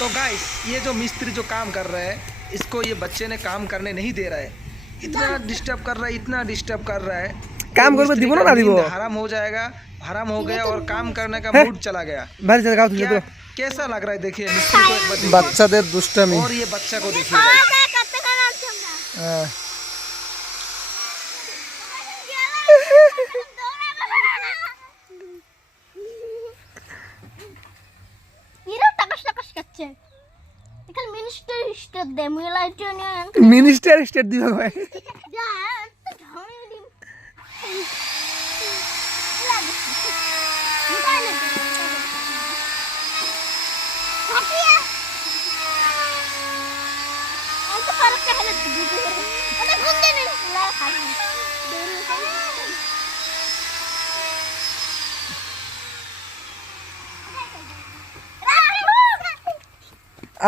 तो गाइस ये जो मिस्त्री जो काम कर रहा है इसको ये बच्चे ने काम करने नहीं दे रहा है, इतना डिस्टर्ब कर रहा है, इतना डिस्टर्ब कर रहा है। काम करबे দিব না দিব हराम हो जाएगा, हराम हो गया और काम करने का मूड चला गया। बाहर से दिखाओ तुझे कैसा लग रहा है देखिए मिस्त्री को एक बार देखिए। বাচ্চাদের দুষ্টামি और ये बच्चा को देखिए guys। মিনিস্টার স্টেট দিবা ভাই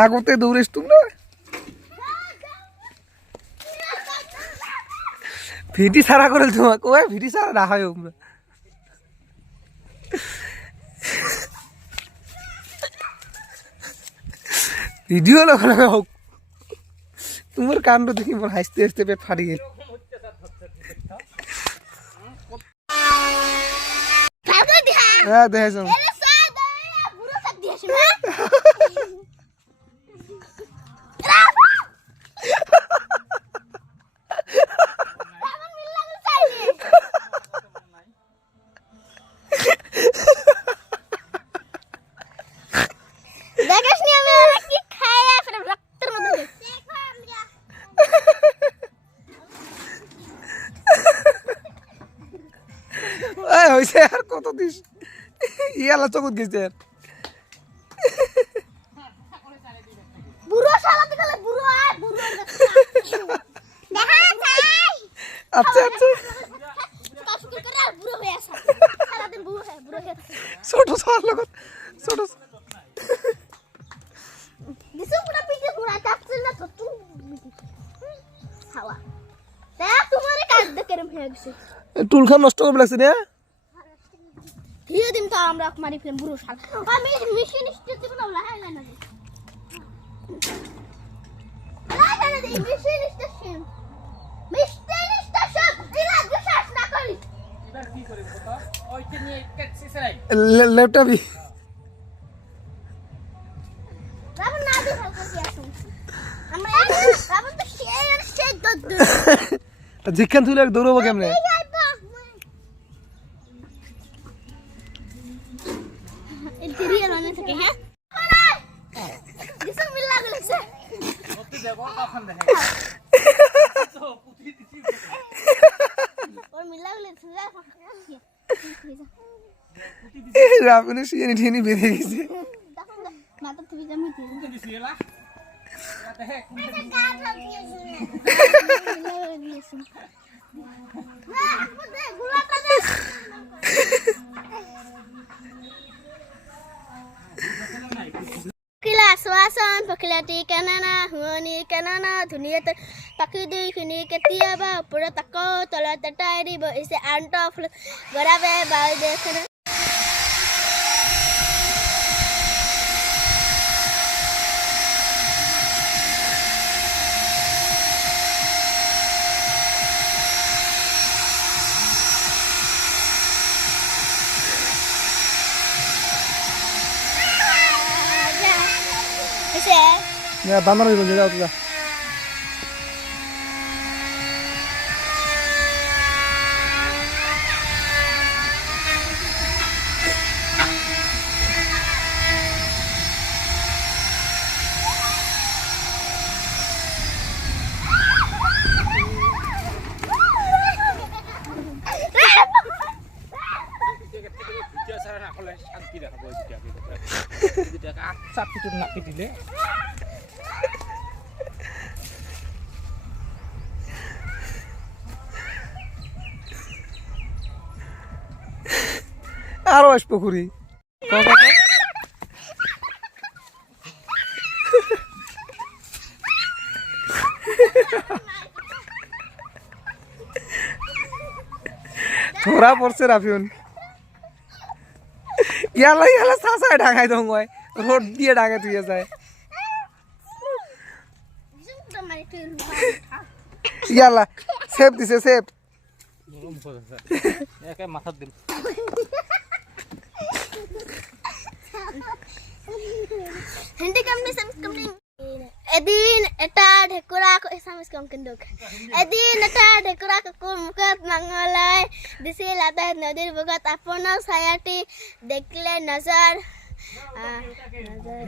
আগতে দৌড়েছ তোমরা ভিটি সারা করে তোমাকে ওই ভিটি সারা না হয় আমরা ভিডিও লগে হোক তোমার কাণ্ড দেখি মোর হাসতে হাসতে পেট ফাটি গেল হ্যাঁ দেখাইছ হয়েছে আর কত দিস ইয়ালা চকুত গেছে আর আচ্ছা আচ্ছা ছোট ছোট লগত ছোট টুল খান নষ্ট করে লাগছে না দিয়ে দিন তো আমরা মারি ফেলম বুড়ো শাল আমি মেশিন স্টেট দিব না হ্যাঁ না না দে মেশিন স্টেশন ইলা বিশ্বাস না করি এবার কি করিব তো ওইতে নিয়ে ট্যাক্সি চালাই ল্যাপটপই রাবণ না দি ফেল করতে আসুন আমরা রাবণ তো শেয়ার দদ জিখান তুলে দৌড়াবো কেমনে इंटीरियर होने सके हैं जिसम मिल लागल से ओते देखो कफन दे तो पुती दिसी और मिल लागल से রাবণে সিয়ানি ঠেনি বেঁধে গেছে মাথা তুমি জমি দিই দিছি এলা দেখে কাট হচ্ছে গুলাটা দে Kila suasan pakilati kanana huni kanana duniyat pakidi khini ketia ba pura takko tola tatai bo ise anto garabe ba dekhna না বান্দর হইব যাও তো আরো আসবো ঘুরি ধরা পড়ছে রাফিউন ইয়ালা ইয়ালা সাসায় ঢাকায় দঙ্গয় রোড দিয়ে ঢাকা তুই যায় ইয়ালা সেফ দিছে সেফ একে মাথাত দিম হিন্দি কমনি সামিস কমনি এদিন এটা ঢেকুৰা সামিস কম কিন্দুক এদিন এটা ঢেকুৰা কুকুৰ মুখত মাঙলাই দিছিল আটা নদীৰ বুগত আপোনাৰ ছায়াটি দেখিলে নজৰ নজৰ